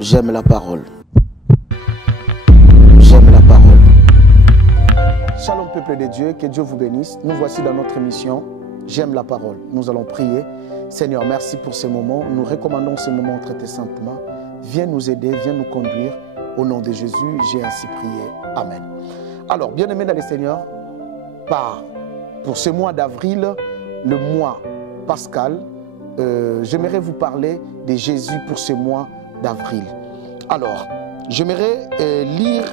J'aime la parole. J'aime la parole. Shalom peuple de Dieu, que Dieu vous bénisse. Nous voici dans notre émission J'aime la parole. Nous allons prier. Seigneur, merci pour ce moment. Nous recommandons ce moment entre tes saintes mains. Viens nous aider, viens nous conduire. Au nom de Jésus, j'ai ainsi prié. Amen. Alors, bien-aimés dans le Seigneur, pour ce mois d'avril, le mois pascal, j'aimerais vous parler de Jésus pour ce mois d'avril. Alors, j'aimerais lire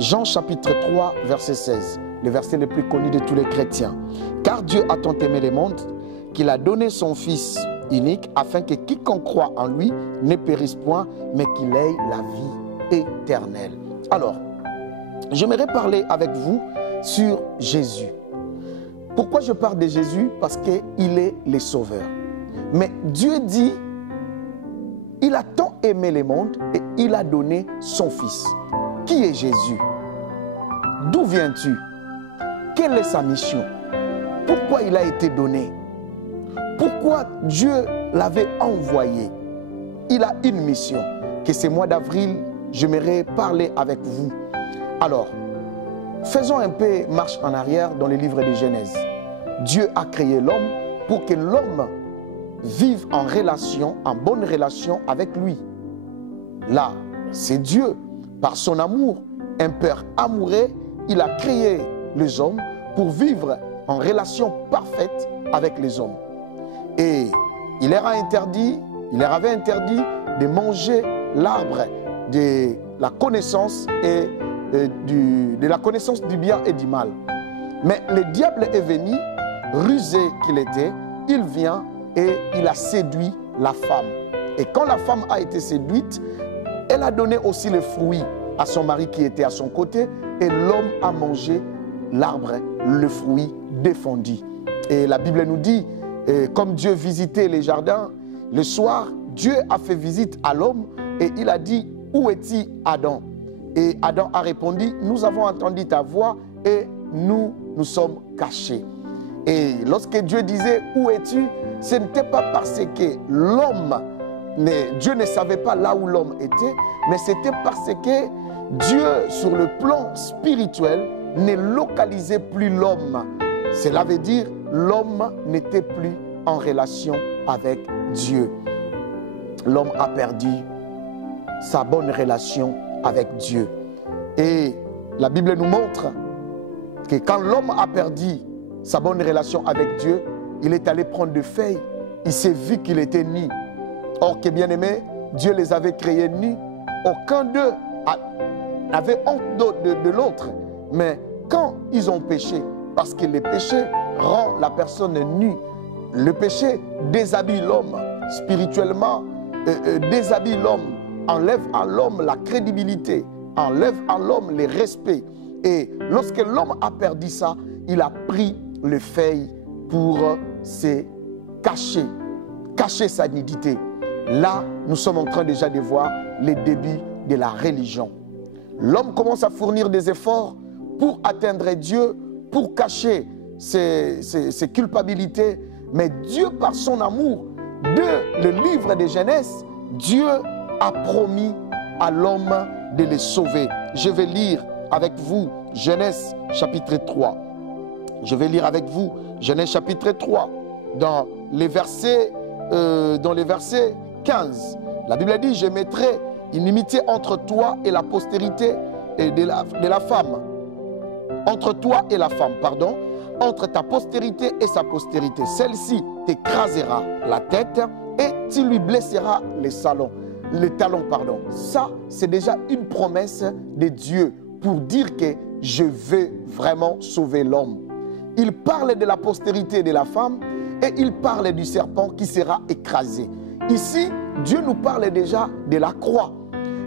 Jean chapitre 3, verset 16, le verset le plus connu de tous les chrétiens. Car Dieu a tant aimé le monde qu'il a donné son Fils unique afin que quiconque croit en lui ne périsse point, mais qu'il ait la vie éternelle. Alors, j'aimerais parler avec vous sur Jésus. Pourquoi je parle de Jésus? Parce qu'il est le Sauveur. Mais Dieu dit, il a tant aimé le monde et il a donné son Fils. Qui est Jésus? D'où viens-tu? Quelle est sa mission? Pourquoi il a été donné? Pourquoi Dieu l'avait envoyé? Il a une mission. Que ce mois d'avril, j'aimerais parler avec vous. Alors, faisons un peu marche en arrière dans le livre de Genèse. Dieu a créé l'homme pour que l'homme vive en relation, en bonne relation avec lui. Là, c'est Dieu, par son amour, un Père amoureux, il a créé les hommes pour vivre en relation parfaite avec les hommes. Et il leur avait interdit de manger l'arbre de la connaissance et de la connaissance du bien et du mal. Mais le diable est venu, rusé qu'il était, il vient et il a séduit la femme. Et quand la femme a été séduite, elle a donné aussi le fruit à son mari qui était à son côté et l'homme a mangé l'arbre, le fruit défendu. Et la Bible nous dit, comme Dieu visitait les jardins, le soir, Dieu a fait visite à l'homme et il a dit, où est-il Adam? Et Adam a répondu, nous avons entendu ta voix et nous nous sommes cachés. Et lorsque Dieu disait, où es-tu? Ce n'était pas parce que l'homme, Dieu ne savait pas là où l'homme était, mais c'était parce que Dieu, sur le plan spirituel, ne localisait plus l'homme. Cela veut dire l'homme n'était plus en relation avec Dieu. L'homme a perdu sa bonne relation avec Dieu. Et la Bible nous montre que quand l'homme a perdu sa bonne relation avec Dieu, il est allé prendre des feuilles, il s'est vu qu'il était nu. Or que bien aimé, Dieu les avait créés nus. Aucun d'eux n'avait honte de l'autre. Mais quand ils ont péché, parce que le péché rend la personne nue, le péché déshabille l'homme spirituellement, déshabille l'homme, enlève à l'homme la crédibilité, enlève à l'homme le respect. Et lorsque l'homme a perdu ça, il a pris le feuille pour se cacher, cacher sa nudité. Là, nous sommes en train déjà de voir les débuts de la religion. L'homme commence à fournir des efforts pour atteindre Dieu, pour cacher ses culpabilités. Mais Dieu, par son amour, le livre de Genèse, Dieu a promis à l'homme de les sauver. Je vais lire avec vous Genèse chapitre 3. Je vais lire avec vous Genèse chapitre 3 dans les versets 15. La Bible dit, je mettrai une inimité entre toi et la postérité de la femme. Entre toi et la femme, pardon. Entre ta postérité et sa postérité. Celle-ci t'écrasera la tête et tu lui blesseras les talons. Ça, c'est déjà une promesse de Dieu pour dire que je vais vraiment sauver l'homme. Il parle de la postérité de la femme et il parle du serpent qui sera écrasé. Ici, Dieu nous parle déjà de la croix.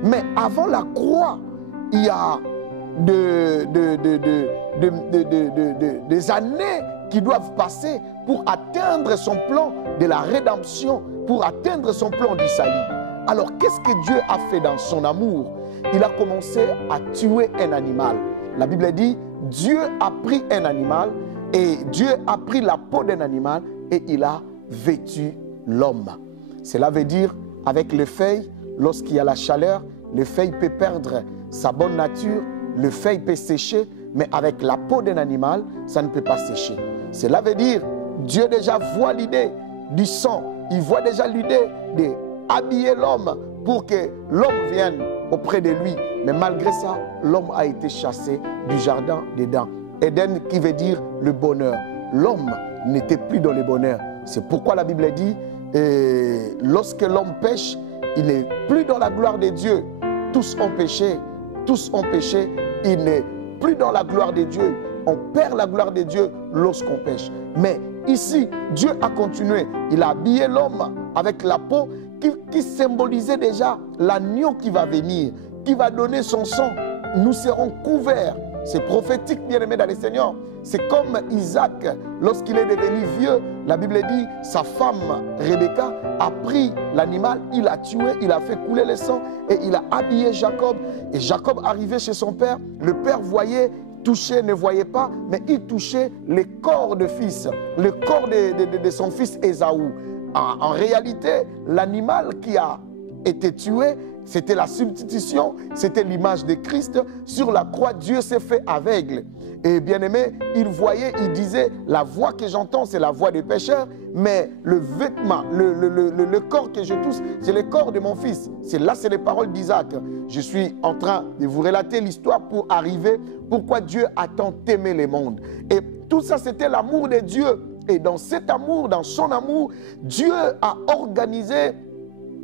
Mais avant la croix, il y a des années qui doivent passer pour atteindre son plan de la rédemption, pour atteindre son plan du salut. Alors, qu'est-ce que Dieu a fait dans son amour? Il a commencé à tuer un animal. La Bible dit, Dieu a pris un animal et Dieu a pris la peau d'un animal et il a vêtu l'homme. Cela veut dire, avec les feuilles, lorsqu'il y a la chaleur, le feuille peut perdre sa bonne nature, le feuille peut sécher, mais avec la peau d'un animal, ça ne peut pas sécher. Cela veut dire, Dieu déjà voit l'idée du sang, il voit déjà l'idée d'habiller l'homme pour que l'homme vienne auprès de lui. Mais malgré ça, l'homme a été chassé du jardin d'Éden. Éden qui veut dire le bonheur. L'homme n'était plus dans le bonheur. C'est pourquoi la Bible dit, lorsque l'homme pêche, il n'est plus dans la gloire de Dieu. Tous ont péché, il n'est plus dans la gloire de Dieu. On perd la gloire de Dieu lorsqu'on pêche. Mais ici, Dieu a continué. Il a habillé l'homme avec la peau qui symbolisait déjà l'agneau qui va venir, qui va donner son sang. Nous serons couverts. C'est prophétique, bien-aimé dans le Seigneur. C'est comme Isaac, lorsqu'il est devenu vieux, la Bible dit, sa femme Rebecca a pris l'animal, il l'a tué, il a fait couler le sang et il a habillé Jacob. Et Jacob arrivait chez son père, le père voyait, touchait, ne voyait pas, mais il touchait le corps de fils, le corps de son fils Ésaü. En réalité, l'animal qui a été tué, c'était la substitution, c'était l'image de Christ. Sur la croix, Dieu s'est fait aveugle. Et bien aimé, il voyait, il disait, la voix que j'entends, c'est la voix des pécheurs, mais le vêtement, le corps que je touche, c'est le corps de mon fils. C'est les paroles d'Isaac. Je suis en train de vous relater l'histoire pour arriver, pourquoi Dieu a tant aimé le monde. Et tout ça, c'était l'amour de Dieu. Et dans cet amour, dans son amour, Dieu a organisé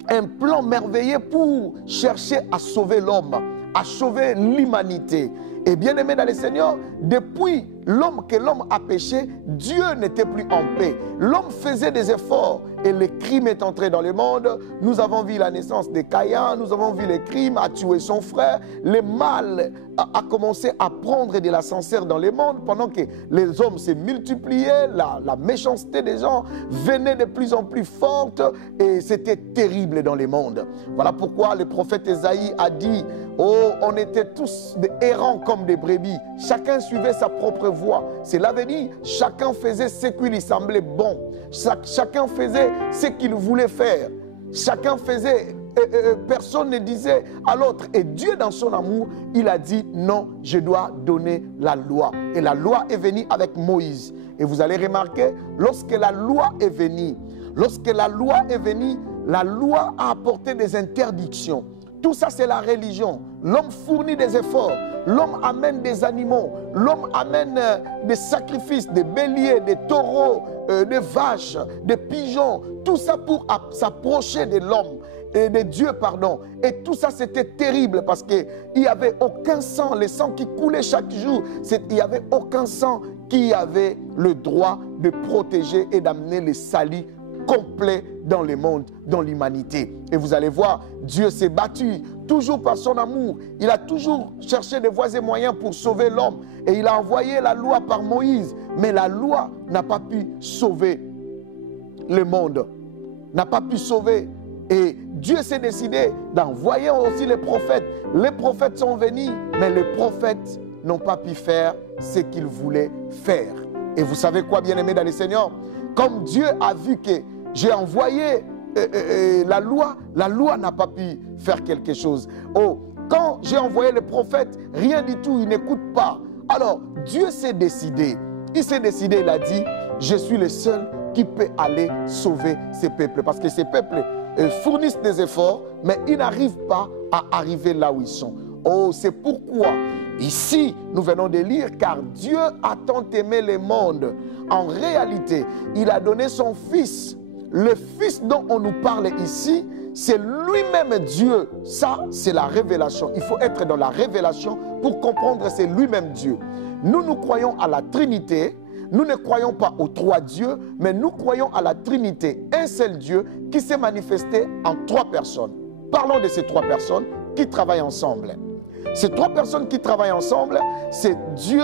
un plan merveilleux pour chercher à sauver l'homme, à sauver l'humanité. Et bien aimé dans le Seigneur, depuis l'homme que l'homme a péché, Dieu n'était plus en paix. L'homme faisait des efforts et le crime est entré dans le monde. Nous avons vu la naissance de Caïn, nous avons vu le crime, a tué son frère. Le mal a commencé à prendre de l'ascenseur dans le monde pendant que les hommes se multipliaient, la méchanceté des gens venait de plus en plus forte et c'était terrible dans le monde. Voilà pourquoi le prophète Ésaïe a dit, oh, on était tous des errants comme des brebis. Chacun suivait sa propre voie. Cela veut dire, chacun faisait ce qui lui semblait bon. Chacun faisait ce qu'il voulait faire. Chacun faisait, personne ne disait à l'autre. Et Dieu, dans son amour, il a dit, non, je dois donner la loi. Et la loi est venue avec Moïse. Et vous allez remarquer, lorsque la loi est venue, la loi a apporté des interdictions. Tout ça, c'est la religion. L'homme fournit des efforts. L'homme amène des animaux. L'homme amène des sacrifices, des béliers, des taureaux, des vaches, des pigeons. Tout ça pour s'approcher de l'homme. Et de Dieu, pardon. Et tout ça, c'était terrible parce qu'il n'y avait aucun sang. Le sang qui coulait chaque jour, il n'y avait aucun sang qui avait le droit de protéger et d'amener le salut complet dans le monde, dans l'humanité. Et vous allez voir, Dieu s'est battu, toujours par son amour. Il a toujours cherché des voies et moyens pour sauver l'homme. Et il a envoyé la loi par Moïse. Mais la loi n'a pas pu sauver le monde, n'a pas pu sauver. Et Dieu s'est décidé d'envoyer aussi les prophètes. Les prophètes sont venus, mais les prophètes n'ont pas pu faire ce qu'ils voulaient faire. Et vous savez quoi, bien-aimés dans le Seigneur? Comme Dieu a vu que j'ai envoyé la loi n'a pas pu faire quelque chose. Oh, quand j'ai envoyé les prophètes, rien du tout, ils n'écoutent pas. Alors, Dieu s'est décidé. Il s'est décidé, il a dit, je suis le seul qui peut aller sauver ces peuples. Parce que ces peuples fournissent des efforts, mais ils n'arrivent pas à arriver là où ils sont. Oh, c'est pourquoi ici, nous venons de lire, car Dieu a tant aimé le monde. En réalité, il a donné son Fils. Le Fils dont on nous parle ici, c'est lui-même Dieu. Ça, c'est la révélation. Il faut être dans la révélation pour comprendre que c'est lui-même Dieu. Nous, nous croyons à la Trinité. Nous ne croyons pas aux trois dieux, mais nous croyons à la Trinité, un seul Dieu qui s'est manifesté en trois personnes. Parlons de ces trois personnes qui travaillent ensemble. Ces trois personnes qui travaillent ensemble, c'est Dieu,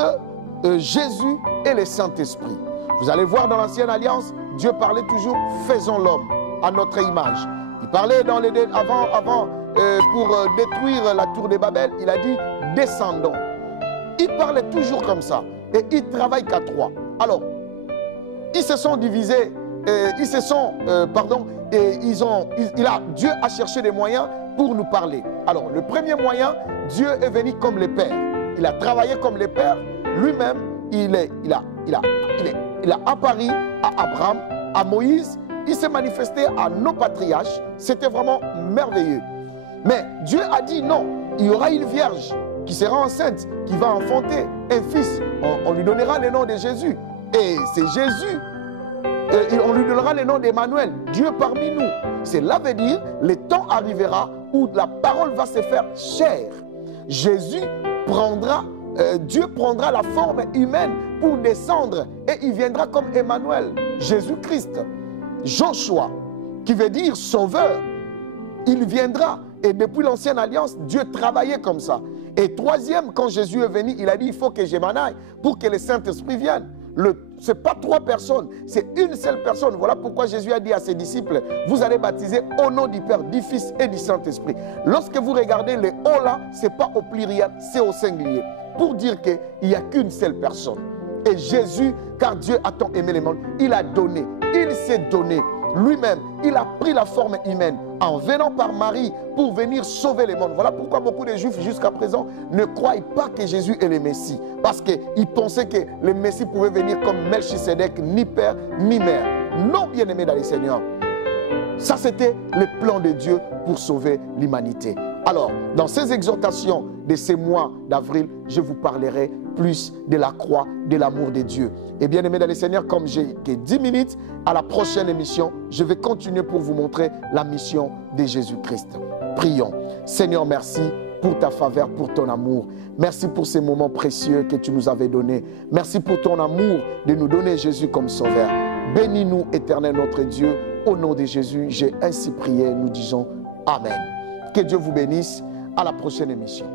Jésus et le Saint-Esprit. Vous allez voir dans l'Ancienne Alliance, Dieu parlait toujours « faisons l'homme à notre image ». Il parlait avant pour détruire la tour de Babel, il a dit « descendons ». Il parlait toujours comme ça et il ne travaille qu'à trois. Alors, ils se sont divisés, Dieu a cherché des moyens pour nous parler. Alors, le premier moyen, Dieu est venu comme le Père. Il a travaillé comme le Père. Lui-même, il a apparu à Abraham, à Moïse. Il s'est manifesté à nos patriarches. C'était vraiment merveilleux. Mais Dieu a dit non, il y aura une vierge qui sera enceinte, qui va enfanter un fils. On lui donnera le nom de Jésus. Et c'est Jésus. Et on lui donnera le nom d'Emmanuel, Dieu parmi nous. Cela veut dire, le temps arrivera où la parole va se faire chair. Jésus prendra, Dieu prendra la forme humaine pour descendre et il viendra comme Emmanuel, Jésus-Christ. Joshua, qui veut dire sauveur, il viendra. Et depuis l'ancienne alliance, Dieu travaillait comme ça. Et troisième, quand Jésus est venu, il a dit, il faut que je m'en aille pour que le Saint-Esprit vienne. Ce n'est pas trois personnes, c'est une seule personne. Voilà pourquoi Jésus a dit à ses disciples, vous allez baptiser au nom du Père, du Fils et du Saint-Esprit. Lorsque vous regardez le « O » là, ce n'est pas au pluriel, c'est au singulier. Pour dire qu'il n'y a qu'une seule personne. Et Jésus, car Dieu a tant aimé les mondes, il a donné, il s'est donné. Lui-même, il a pris la forme humaine en venant par Marie pour venir sauver les mondes. Voilà pourquoi beaucoup de Juifs jusqu'à présent ne croient pas que Jésus est le Messie. Parce qu'ils pensaient que le Messie pouvait venir comme Melchisedec, ni père ni mère. Non, bien-aimés dans le Seigneur. Ça, c'était le plan de Dieu pour sauver l'humanité. Alors, dans ces exhortations de ces mois d'avril, je vous parlerai plus de la croix, de l'amour de Dieu. Et bien aimé dans le Seigneur, comme j'ai que 10 minutes, à la prochaine émission, je vais continuer pour vous montrer la mission de Jésus-Christ. Prions. Seigneur, merci pour ta faveur, pour ton amour. Merci pour ces moments précieux que tu nous avais donnés. Merci pour ton amour de nous donner Jésus comme sauveur. Bénis-nous, éternel notre Dieu. Au nom de Jésus, j'ai ainsi prié. Nous disons Amen. Que Dieu vous bénisse. À la prochaine émission.